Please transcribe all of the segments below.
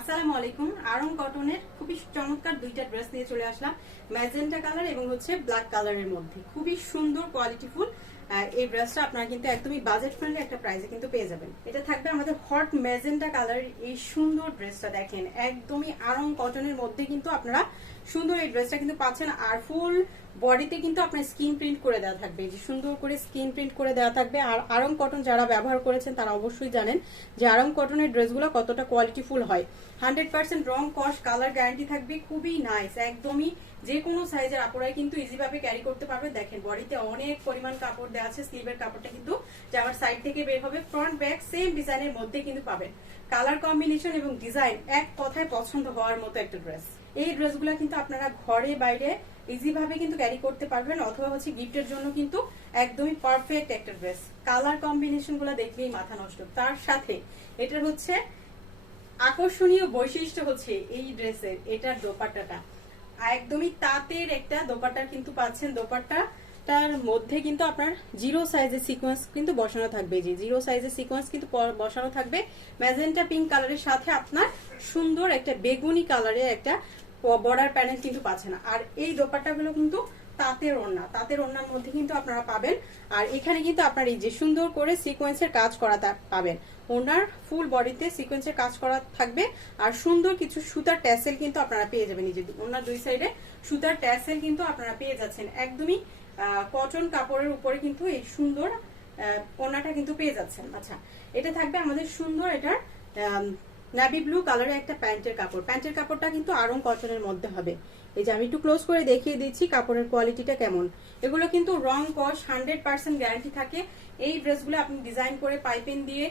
আসসালামু আলাইকুম। আরং কটনের খুবই চমৎকার দুইটা ড্রেস নিয়ে চলে আসলাম। ম্যাজেন্টা কালার এবং হচ্ছে ব্ল্যাক কালারের মধ্যে। খুবই সুন্দর, কোয়ালিটিফুল এই ড্রেসটা আপনারা কিন্তু একদমই বাজেট ফ্রেন্ডলি একটা প্রাইসে কিন্তু পেয়ে যাবেন। এটা থাকবে আমাদের হট ম্যাজেন্টা কালার এই সুন্দর ড্রেসটা দেখেন। একদমই আরং কটনের মধ্যে কিন্তু আপনারা সুন্দর এই ড্রেসটা কিন্তু পাচ্ছেন। আর ফুল বডিতে কিন্তু আপনার স্কিন প্রিন্ট করে দেওয়া থাকবে যে সুন্দর করে স্কিন প্রিন্ট করে দেওয়া থাকবে। আর আরং কটন যারা ব্যবহার করেছেন তারা অবশ্যই জানেন যে আরং কটনের ড্রেসগুলো কতটা কোয়ালিটিফুল হয়। হান্ড্রেড পার্সেন্ট রং কস, কালার গ্যারান্টি থাকবে, খুবই নাইস, একদমই যে কোনো সাইজের আপুরাই কিন্তু ইজিভাবে ক্যারি করতে পারবে। দেখেন, বডিতে অনেক পরিমাণ কাপড় দেওয়া আছে স্লিভের কাপড়টা কিন্তু জামার সাইড থেকে বের হবে ফ্রন্ট ব্যাক সেম ডিজাইনের মধ্যে কিন্তু পাবেন। কালার কম্বিনেশন এবং ডিজাইন এক কথায় পছন্দ হওয়ার মতো একটা ড্রেস এই ড্রেসগুলো কিন্তু আপনারা ঘরে, বাইরে ইজি ভাবে কিন্তু ক্যারি করতে পারবেন অথবা হচ্ছে গিফটের জন্য কিন্তু একদমই পারফেক্ট একটা ড্রেস কালার কম্বিনেশনগুলো দেখলেই মাথা নষ্ট। তার সাথে এটার হচ্ছে আকর্ষণীয় বৈশিষ্ট্য হচ্ছে এই ড্রেসের, এটার দোপাট্টাটা। একদমই তাঁতের একটা দোপাট্টা কিন্তু পাচ্ছেন। দোপাট্টা তার মধ্যে কিন্তু আপনার জিরো সাইজের সিকোয়েন্স কিন্তু বসানো থাকবে। যে জিরো সাইজের সিকোয়েন্স কিন্তু বসানো থাকবে। ম্যাজেন্টা পিঙ্ক কালারের সাথে আপনার সুন্দর একটা বেগুনি কালারের একটা বর্ডার প্যানেল কিন্তু পাচ্ছে না। আর এই দোপাট্টাগুলো কিন্তু তাঁতের ওড়না। তাঁতের ওড়নার মধ্যে কিন্তু আপনারা পাবেন। আর এখানে কিন্তু আপনার এই যে সুন্দর করে সিকোয়েন্সের কাজ করা পাবেন। ওনার ফুল বডিতে সিকোয়েন্সের কাজ করা থাকবে। আর সুন্দর কিছু সুতার ট্যাসেল কিন্তু আপনারা পেয়ে যাবেন। যে ওনার দুই সাইডে সুতার ট্যাসেল কিন্তু আপনারা পেয়ে যাচ্ছেন। একদমই কটন কাপড়ের উপরে কিন্তু এই সুন্দর ওনাটা কিন্তু পেয়ে যাচ্ছেন। আচ্ছা এটা থাকবে আমাদের সুন্দর এটার নাভি ব্লু কালারের একটা প্যান্টের কাপড়। প্যান্টের কাপড়টা কিন্তু আরং কটনের মধ্যে হবে। এই যে আমি একটু ক্লোজ করে দেখিয়ে দিচ্ছি কাপড়ের কোয়ালিটিটা কেমন। এগুলো কিন্তু রং, কস হান্ড্রেড পার্সেন্ট গ্যারান্টি থাকে। এই ড্রেসগুলো আপনি ডিজাইন করে পাইপেন দিয়ে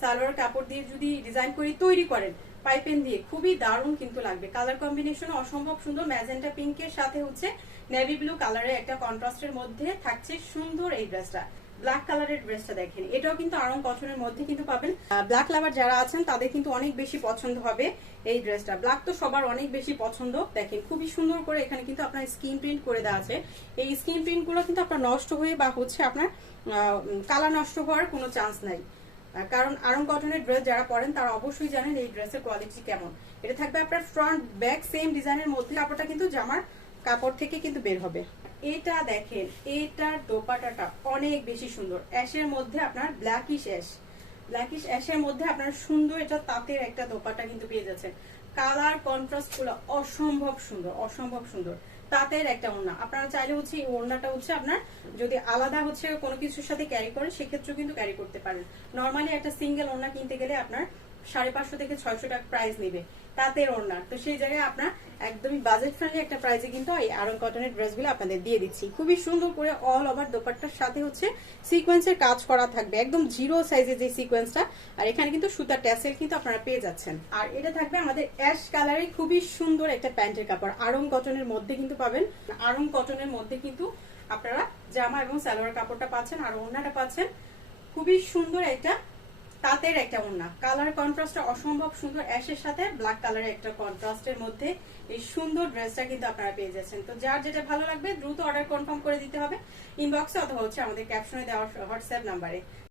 সালোয়ার কাপড় দিয়ে যদি ডিজাইন করে তৈরি করেন পাইপেন দিয়ে খুবই দারুণ কিন্তু লাগবে। কালার কম্বিনেশন অসম্ভব সুন্দর। ম্যাজেন্টা পিঙ্কের সাথে হচ্ছে নেভি ব্লু কালারের একটা কন্ট্রাস্টের মধ্যে থাকছে সুন্দর এই ড্রেসটা ব্ল্যাক কালারের ড্রেসটা দেখেন। এটাও কিন্তু আরং কটনের মধ্যে কিন্তু পাবেন। ব্ল্যাক লাভার যারা আছেন, তাদের কিন্তু অনেক বেশি পছন্দ হবে এই ড্রেসটা ব্ল্যাক তো সবার অনেক বেশি পছন্দ। দেখেন, খুবই সুন্দর করে এখানে কিন্তু আপনার স্ক্রিন প্রিন্ট করে দেওয়া আছে। এই স্ক্রিন প্রিন্টগুলো কিন্তু আপনার নষ্ট হয়ে বা হচ্ছে আপনার কালার নষ্ট হওয়ার কোনো চান্স নাই। কারণ আরং কটনের ড্রেস যারা পরেন, তারা অবশ্যই জানেন এই ড্রেসের কোয়ালিটি কেমন। এটা থাকবে আপনার ফ্রন্ট ব্যাক সেম ডিজাইনের মধ্যে কাপড়টা কিন্তু জামার কাপড় থেকে কিন্তু বের হবে। এটা দেখেন, এটার দোপাটাটা অনেক বেশি সুন্দর। অ্যাশের মধ্যে আপনার ব্ল্যাকিশ অ্যাশ ব্ল্যাকিশ অ্যাশের মধ্যে আপনার সুন্দর এটা তাঁতের একটা দোপাটা কিন্তু পেয়ে যাচ্ছেন। কালার কন্ট্রাস্টগুলো অসম্ভব সুন্দর অসম্ভব সুন্দর। তাঁতের একটা ওড়না। আপনারা চাইলে হচ্ছে এই ওড়নাটা হচ্ছে আপনার যদি আলাদা হচ্ছে কোনো কিছুর সাথে ক্যারি করেন, সেক্ষেত্রেও কিন্তু ক্যারি করতে পারেন। নর্মালি একটা সিঙ্গেল ওড়না কিনতে গেলে আপনার সাড়ে পাঁচশো থেকে ছয়শো টাকা প্রাইস নেবে। তাতে ওড়নার তো সেই জায়গায় আপনার একদমই বাজেট ফ্রেন্ডলি একটা প্রাইসে কিন্তু এই আরং কটনের ড্রেসগুলো আপনাদের দিয়ে দিচ্ছি। খুবই সুন্দর করে অল ওভার দোপাট্টার সাথে হচ্ছে সিকোয়েন্সের কাজ করা থাকবে। একদম জিরো সাইজের যে সিকোয়েন্সটা আর এখানে কিন্তু সুতার ট্যাসেল কিন্তু আপনারা পেয়ে যাচ্ছেন। আর এটা থাকবে আমাদের অ্যাশ কালারের খুবই সুন্দর একটা প্যান্টের কাপড়। আরং কটনের মধ্যে কিন্তু পাবেন। আরং কটনের মধ্যে কিন্তু আপনারা জামা এবং সালোয়ার কাপড়টা পাচ্ছেন আর ওড়নাটা পাচ্ছেন। খুবই সুন্দর একটা তাঁতের একটা ওড়না। কালার কন্ট্রাস্টটা অসম্ভব সুন্দর। অ্যাশের সাথে ব্ল্যাক কালারের একটা কন্ট্রাস্টের মধ্যে এই সুন্দর ড্রেসটা কিন্তু আপনারা পেয়ে যাচ্ছেন। তো যার যেটা ভালো লাগবে, দ্রুত অর্ডার কনফার্ম করে দিতে হবে। ইনবক্সে অথবা হচ্ছে আমাদের ক্যাপশনে দেওয়া হোয়াটসঅ্যাপ নাম্বারে